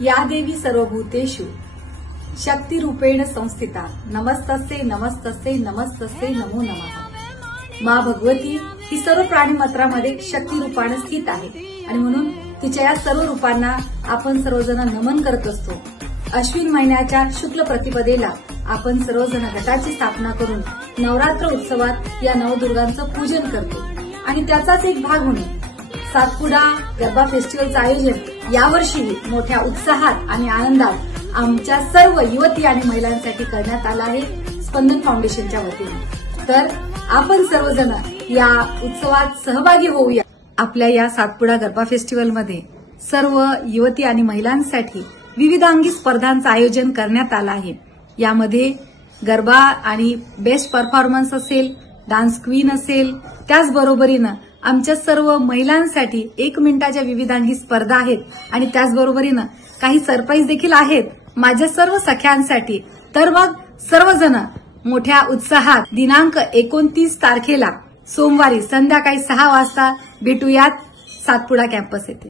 या देवी सर्वभूतेषु शक्तिरूपेण संस्थिता नमस्तस्यै नमस्तस्यै नमस्तस्यै नमो नमः। माँ भगवती ही सर्व प्राणीमात्रामध्ये शक्तिरूपाने स्थित आहे आणि म्हणून तिच्या या सर्व रूपांना आपण सर्वजण नमन करत असतो। अश्विन महिन्याच्या शुक्ल प्रतिपदेला आपण सर्वजण घटाची स्थापना करून नवरात्र उत्सवात या नवदुर्गांचं पूजन करतो आणि त्याचाच एक भाग म्हणून सातपुडा गरबा फेस्टिवलचं आयोजन यावर्षी मोठ्या उत्साहात आणि आनंदात आमच्या सर्व युवती आणि महिलांसाठी करण्यात आलं आहे स्पंदन फाउंडेशनच्या वतीने। तर आपण सर्वजण या उत्सवात सहभागी होऊया। आपल्या या सातपुडा गरबा फेस्टिवलमध्ये सर्व युवती आणि महिलांसाठी विविधांगी स्पर्धांचं आयोजन करण्यात आलं आहे। यामध्ये गरबा आणि बेस्ट परफॉर्मन्स असेल, डान्स क्वीन असेल, त्याचबरोबरीनं आमच्या सर्व महिलांसाठी 1 मिनिटाच्या विविधांगी स्पर्धा आहेत आणि त्याचबरोबरीनं काही सरप्राईज देखील आहेत माझ्या सर्व सख्यांसाठी। तर मग सर्वजण मोठ्या उत्साहात दिनांक 29 तारखेला सोमवारी संध्याकाळी 6 वाजता भेटूयात सातपुडा कॅम्पस येथे।